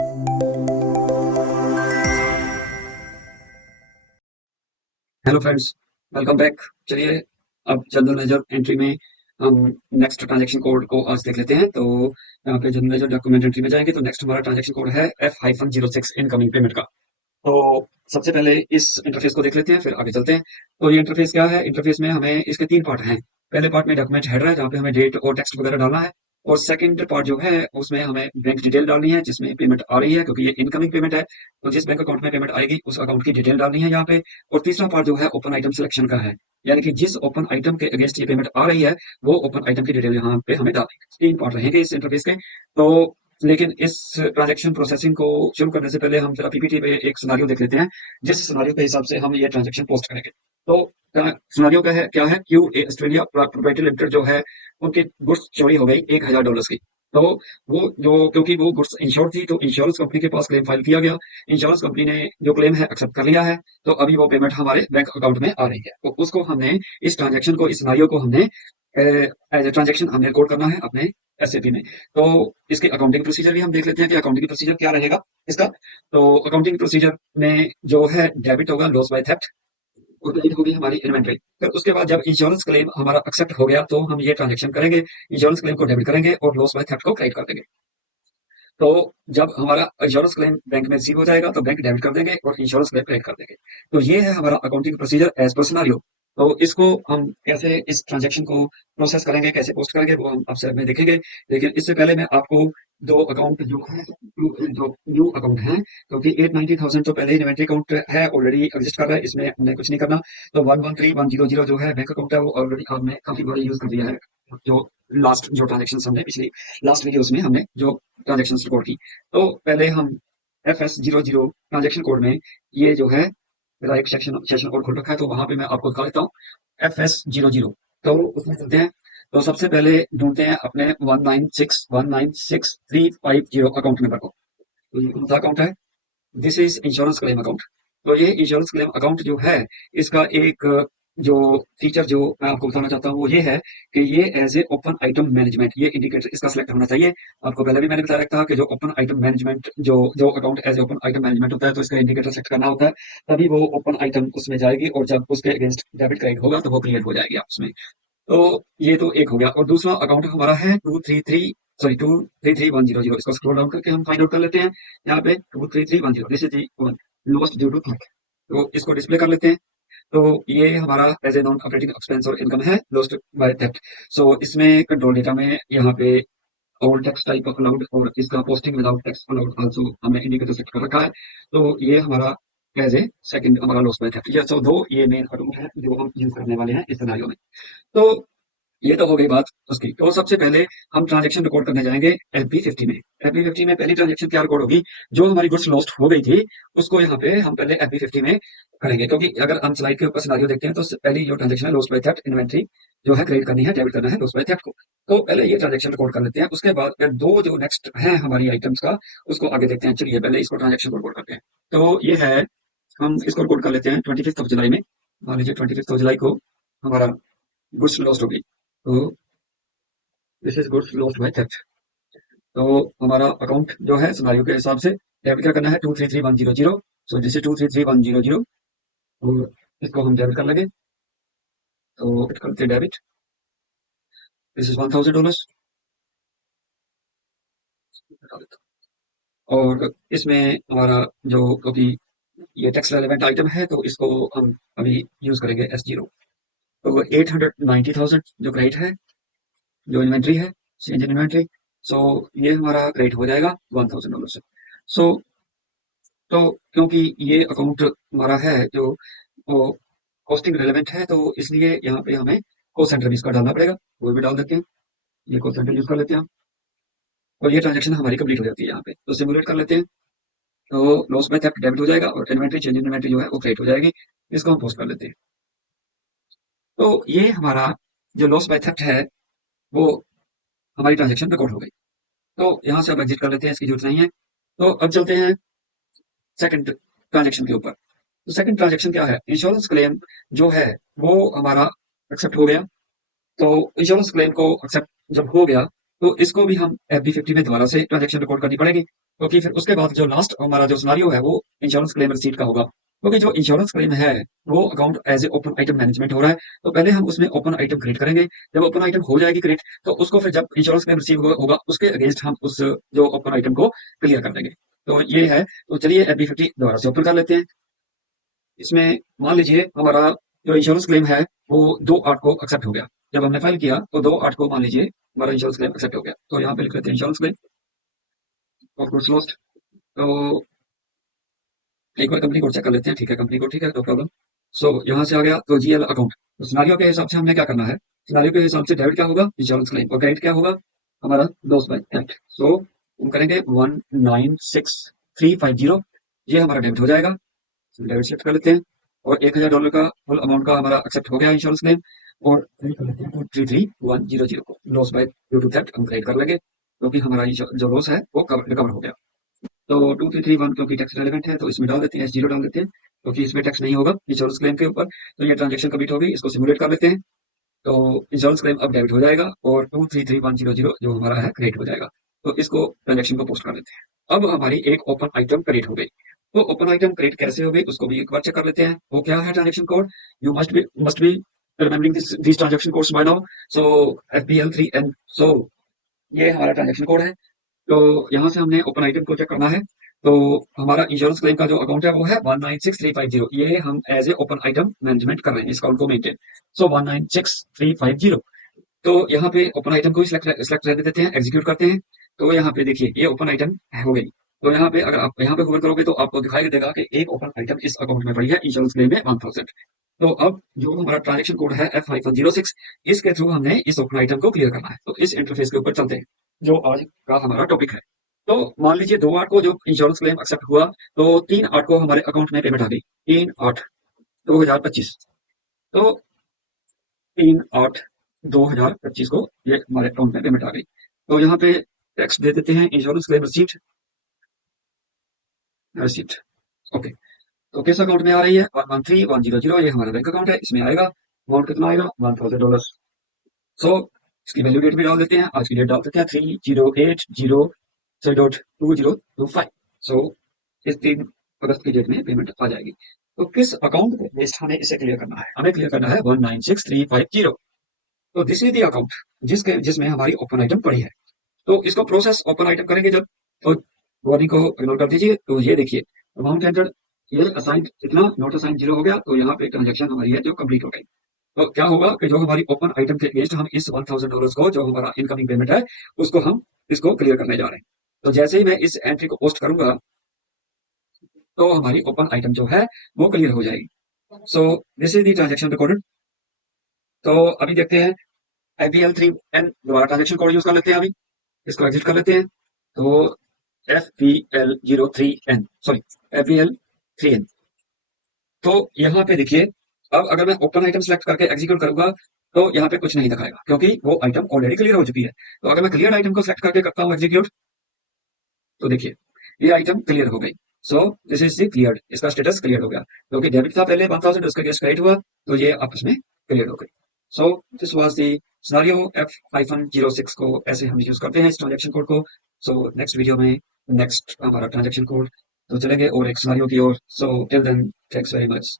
Hello friends, welcome back. चलिए, अब general ledger entry में हम नेक्स्ट ट्रांजैक्शन कोड को आज देख लेते हैं। तो यहाँ पे जनरल लेजर डॉक्यूमेंट एंट्री में जाएंगे तो नेक्स्ट हमारा ट्रांजैक्शन कोड है F-06 इनकमिंग पेमेंट का। तो सबसे पहले इस इंटरफेस को देख लेते हैं, फिर आगे चलते हैं। तो ये इंटरफेस क्या है? इंटरफेस में हमें इसके 3 पार्ट हैं। पहले पार्ट में डॉक्यूमेंट हेडर है, जहाँ पे हमें डेट और टेक्स्ट वगैरह डालना है। और सेकंड पार्ट जो है, उसमें हमें बैंक डिटेल डालनी है, जिसमें पेमेंट आ रही है, क्योंकि ये इनकमिंग पेमेंट है। तो जिस बैंक अकाउंट में पेमेंट आएगी, उस अकाउंट की डिटेल डालनी है यहाँ पे। और तीसरा पार्ट जो है, ओपन आइटम सिलेक्शन का है, यानी कि जिस ओपन आइटम के अगेंस्ट ये पेमेंट आ रही है, वो ओपन आइटम की डिटेल यहाँ पे हमें डालनी है। 3 पार्ट रहेंगे इस इंटरफेस के। तो लेकिन इस ट्रांजैक्शन प्रोसेसिंग को शुरू करने से पहले हम जरा पीपीटी पे एक सिनेरियो देख लेते हैं, जिस सिनेरियो के हिसाब से हम ये ट्रांजैक्शन पोस्ट करेंगे। तो सिनेरियो का है क्या है? Q A Australia proprietary limited जो है, उनकी गुड्स चोरी हो गई $1000 की। तो वो जो, क्योंकि वो गुड्स इंश्योर्ड थी, तो इंश्योरेंस कंपनी के पास क्लेम फाइल किया गया। इंश्योरेंस कंपनी ने जो क्लेम है एक्सेप्ट कर लिया है। तो अभी वो पेमेंट हमारे बैंक अकाउंट में आ रही है। तो उसको हमने, इस ट्रांजैक्शन को, इस सिनेरियो को हमने एज ए ट्रांजैक्शन हमने रिकॉर्ड करना है अपने एसएपी में। तो इसके अकाउंटिंग प्रोसीजर भी हम देख लेते हैं कि अकाउंटिंग प्रोसीजर क्या रहेगा इसका। तो अकाउंटिंग प्रोसीजर में जो है, डेबिट होगा लॉस बाय थेफ्ट, और क्रेडिट होगी हमारी इन्वेंट्री। फिर उसके बाद जब इंश्योरेंस क्लेम हमारा एक्सेप्ट हो गया, तो हम ये ट्रांजैक्शन करेंगे, इंश्योरेंस क्लेम को डेबिट करेंगे और लॉस बाय थेफ्ट को क्रेडिट कर देंगे। तो जब हमारा इंश्योरेंस क्लेम बैंक में रिसीव हो जाएगा, तो बैंक डेबिट कर देंगे और इंश्योरेंस क्लेम क्रेडिट कर देंगे। तो ये है हमारा accounting procedure as per scenario. तो इसको हम कैसे, इस ट्रांजैक्शन को प्रोसेस करेंगे, कैसे पोस्ट करेंगे, वो हम आपसे में देखेंगे। लेकिन इससे पहले मैं आपको दो अकाउंट जो है, जो न्यू अकाउंट है, क्योंकि 890,000 तो पहले ही इन्वेंट्री अकाउंट है, ऑलरेडी एग्जिस्ट कर रहा है, इसमें हमने कुछ नहीं करना। तो 113100 जो है बैंक अकाउंट है, वो ऑलरेडी हमने काफी बार यूज कर लिया है। जो लास्ट जो ट्रांजेक्शन हमने पिछली लास्ट वीडियोस में हमने जो ट्रांजेक्शन रिकॉर्ड की। तो पहले हम FS00 ट्रांजेक्शन कोड में, ये जो है मेरा एक सेक्शन सेशन और खोल रखा है, तो वहां पे मैं आपको दिखा देता हूँ FS00। तो उसमें चलते हैं। तो सबसे पहले ढूंढते हैं अपने 196,196,350 अकाउंट नंबर को। तो ये कौन सा अकाउंट है? This is insurance claim account. तो ये इंश्योरेंस क्लेम अकाउंट जो है, इसका एक जो फीचर जो मैं आपको बताना चाहता हूँ, वो ये है कि ये as a open item management, ये इंडिकेटर इसका सिलेक्ट होना चाहिए। आपको पहले भी मैंने बताया था कि जो ओपन आइटम मैनेजमेंट, जो जो account as a open item management होता है, तो इसका इंडिकेटर सेलेक्ट करना होता है, तभी वो ओपन आइटम उसमें जाएगी, और जब उसके अगेंस्ट डेबिट क्रेडिट होगा, तो वो क्रिएट हो जाएगी उसमें। तो ये तो एक हो गया। और दूसरा अकाउंट हमारा है 233 इसको स्क्रॉल डाउन करके हम फाइंड आउट कर लेते हैं। यहाँ पे 23310, this is the lost due to theft. तो इसको डिस्प्ले कर लेते हैं। तो ये हमारा as a non operating expense और इनकम है, लॉस्ट बाय थेफ्ट। सो इसमें कंट्रोल डेटा में यहाँ पे all tax type of allowed, और इसका posting without tax allowed also हमने इंडिकेटर सेट कर रखा है। तो ये हमारा एज ए सेकंड हमारा लॉस बाय थेफ्ट। सो दो ये मेन अकाउंट है जो हम यूज करने वाले हैं इस सिनेरियो में। तो ये तो हो गई बात उसकी। तो सबसे पहले हम ट्रांजैक्शन रिकॉर्ड करने जाएंगे FB50 में। FB50 में पहली ट्रांजैक्शन क्या रिकॉर्ड होगी? जो हमारी गुड्स लॉस्ट हो गई थी, उसको यहाँ पे हम पहले FB50 में करेंगे। क्योंकि अगर हम स्लाइड के ऊपर सिनेरियो देखते हैं, तो पहली जो ट्रांजैक्शन है, लॉस्ट बाय थेफ्ट, इन्वेंट्री जो है क्रेडिट करनी है, डेबिट करना है लॉस्ट बाय थेफ्ट को। तो पहले ये ट्रांजैक्शन रिकॉर्ड कर लेते हैं। उसके बाद फिर दो जो नेक्स्ट है हमारी आइटम्स का, उसको आगे देखते हैं। चलिए पहले इसको ट्रांजैक्शन रिकॉर्ड करते हैं। तो ये है, हम इसको रिकॉर्ड कर लेते हैं 25 जुलाई में। मान लीजिए 25 जुलाई को हमारा गुड्स लॉस्ट होगी। तो this is goods lost by theft. तो हमारा अकाउंट जो है सिनेरियो के हिसाब से डेबिट क्या करना है? 233,100। सो दिस इज 233,100, और इसको हम डेबिट कर लेंगे। तो करते डेबिट, दिस इज $1,000। और इसमें हमारा जो, क्योंकि ये टैक्स रेलेवेंट आइटम है, तो इसको हम अभी यूज करेंगे S0। तो 890,000 जो क्रेडिट है, जो इन्वेंट्री है, चेंज इन इन्वेंट्री। सो ये हमारा क्रेडिट हो जाएगा $1,000 से। सो तो क्योंकि ये अकाउंट हमारा है जो वो कॉस्टिंग रेलेवेंट है, तो इसलिए यहाँ पे हमें कॉस्ट सेंटर भी इसका डालना पड़ेगा, वो भी डाल देते हैं। ये कॉस्ट सेंटर यूज कर लेते हैं हम, और ये ट्रांजेक्शन हमारी कंप्लीट हो जाती है यहाँ पे। तो सिमुलेट कर लेते हैं। तो लॉस बाय थेफ्ट डेबिट हो जाएगा, और इन्वेंट्री, चेंज इन इन्वेंट्री जो है वो क्रेडिट हो जाएगी। इसको हम पोस्ट कर लेते हैं। तो ये हमारा जो लॉस बाय थेफ्ट है, वो हमारी ट्रांजेक्शन रिकॉर्ड हो गई। तो यहाँ से अब एग्जिट कर लेते हैं, इसकी जरूरत नहीं है। तो अब चलते हैं सेकंड ट्रांजेक्शन के ऊपर। तो सेकंड ट्रांजेक्शन क्या है? इंश्योरेंस क्लेम जो है, वो हमारा एक्सेप्ट हो गया। तो इंश्योरेंस क्लेम को एक्सेप्ट जब हो गया, तो इसको भी हम FB50 में दोबारा से ट्रांजेक्शन रिकॉर्ड करनी पड़ेगी, क्योंकि फिर उसके बाद जो लास्ट हमारा जो सिनेरियो है वो इंश्योरेंस क्लेम रिसीट का होगा, क्योंकि जो इंश्योरेंस क्लेम है वो account as a open item management हो रहा है। तो पहले हम उसमें ओपन आइटम क्रिएट करेंगे। जब ओपन आइटम हो जाएगी क्रिएट, तो उसको फिर जब इंश्योरेंस क्लेम रिसीव होगा उसके अगेंस्ट हम उस जो ओपन आइटम को क्लियर कर देंगे। तो ये है। तो चलिए FB50 दोबारा से ओपन कर लेते हैं। इसमें मान लीजिए हमारा जो इंश्योरेंस क्लेम है वो 2/8 को एक्सेप्ट हो गया। जब हमने फाइल किया तो 2/8 को मान लीजिए हमारा इंश्योरेंस क्लेम एक्सेप्ट हो गया। तो यहाँ पे लिख लेते हैं insurance claim of goods lost. तो एक बार कंपनी कोड चेक कर लेते हैं। ठीक है, कंपनी कोड ठीक है, नो प्रॉब्लम। सो यहाँ से आ गया तो GL अकाउंट। तो सिनारियो के हिसाब से हमने क्या करना है, सिनारियो के हिसाब से डेबिट क्या होगा, इंश्योरेंस क्लेम, और क्रेडिट क्या होगा, हमारा लॉस बाय एक्ट। सो हम करेंगे 196350, ये हमारा डेबिट हो जाएगा। डेबिट सेलेक्ट कर लेते हैं और $1000 का फुल अमाउंट का हमारा एक्सेप्ट हो गया इंश्योरेंस क्लेम। और क्रेडिट कर लेते हैं 233100 को, loss by due to theft हम क्रेडिट कर लेंगे, क्योंकि हमारा जो लॉस है वो रिकवर हो गया। तो 2331 क्योंकि टैक्स रेलेवेंट है तो इसमें डाल देते हैं, S0 डाल देते हैं, क्योंकि इसमें टैक्स नहीं होगा इंश्योरेंस क्लेम के ऊपर। तो ये ट्रांजेक्शन कमिट होगी, इसको सिमुलेट कर लेते हैं। तो इंश्योरेंस क्लेम अब डेबिट हो जाएगा और 233100 जो हमारा है क्रेडिट हो जाएगा। तो इसको ट्रांजेक्शन को पोस्ट कर देते हैं। अब हमारी एक ओपन आइटम क्रेडिट हो गई। तो ओपन आइटम क्रेडिट कैसे हो गई उसको भी एक बार चेक कर लेते हैं। वो क्या है transaction code, you must be remembering this transaction codes by now. So FBL3N। So ये हमारा ट्रांजेक्शन कोड है। तो यहाँ से हमने ओपन आइटम को चेक करना है। तो हमारा इंश्योरेंस क्लेम का जो अकाउंट है वो है 196350। ये हम as a open item management कर रहे हैं इस अकाउंट को मेंटेन। सो 196350। तो यहाँ पे ओपन आइटम को सिलेक्ट कर देते हैं, एग्जीक्यूट करते हैं। तो यहाँ पे देखिए ये ओपन आइटम हो गई। तो यहाँ पे अगर आप यहाँ पे होवर करोगे तो आपको दिखाई देगा कि एक ओपन आइटम इस अकाउंट में पड़ी है इंश्योरेंस क्लेम में 1000। तो अब जो हमारा ट्रांजेक्शन कोड है F-06, इसके थ्रू हमने इस ओपन आइटम को क्लियर करना है। तो इस इंटरफेस के ऊपर चलते हैं, जो आज का हमारा टॉपिक है। तो मान लीजिए 2/8 को जो इंश्योरेंस क्लेम एक्सेप्ट हुआ, तो 3/8 को हमारे अकाउंट में पेमेंट आ गई। 3/8/2025। तो 3/8/2025 को ये हमारे अकाउंट में पेमेंट आ गई। तो यहाँ पे टेक्स्ट दे देते हैं insurance claim receipt. Receipt okay. तो किस अकाउंट में आ रही है, 113100, ये हमारा बैंक अकाउंट है, इसमें आएगा। अमाउंट कितना आएगा, $1000। सो इसकी वैल्यू डेट भी डाल देते हैं, आज की डेट डाल देते हैं 30802025। सो इस 3 अगस्त की डेट में पेमेंट आ जाएगी। तो किस अकाउंट पे बेस्ड हमें इसे क्लियर करना है, हमें क्लियर करना है 196350। तो दिस इज द अकाउंट जिसमें हमारी ओपन आइटम पड़ी है। तो इसको प्रोसेस ओपन आइटम करेंगे जब, तो वार्निंग को इग्नोर कर दीजिए। तो ये देखिए अमाउंट एंटर्ड, ये असाइन इतना, नॉट असाइन 0 हो गया। तो यहाँ पे ट्रांजेक्शन हमारी है जो कंप्लीट हो गई। तो क्या होगा कि जो हमारी ओपन आइटम के अगेंस्ट हम इस $1000 को, जो हमारा इनकमिंग पेमेंट है, उसको हम इसको क्लियर करने जा रहे हैं। तो जैसे ही मैं इस एंट्री को पोस्ट करूंगा तो हमारी ओपन आइटम जो है वो क्लियर हो जाएगी। So this is the transaction recorded. तो अभी देखते हैं FBL3N, दोबारा ट्रांजेक्शन कोड यूज कर लेते हैं। अभी इसको एग्जिट कर लेते हैं। तो FBL03N, सॉरी FBL3N। तो यहाँ पे देखिए, अब अगर मैं ओपन आइटम सेलेक्ट करके एग्जीक्यूट करूंगा तो यहाँ पे कुछ नहीं दिखाएगा, क्योंकि वो आइटम ऑलरेडी क्लियर हो चुकी है। तो अगर मैं क्लियर आइटम को सेलेक्ट करके करता हूँ एग्जीक्यूट, तो देखिए ये आइटम क्लियर हो गई। सो दिस इज क्लियर, इसका स्टेटस क्लियर हो गया, क्योंकि डेबिट था पहले 1000, उसका गेस्ट क्रेडिट हुआ, तो ये आपस में क्लियर हो गई। So this was the scenario. F-06 को ऐसे हम यूज करते हैं इस ट्रांजेक्शन कोड को। सो नेक्स्ट वीडियो में नेक्स्ट हमारा ट्रांजेक्शन कोड तो चलेंगे और एक सिनेरियो की ओर। So till then, thanks very much.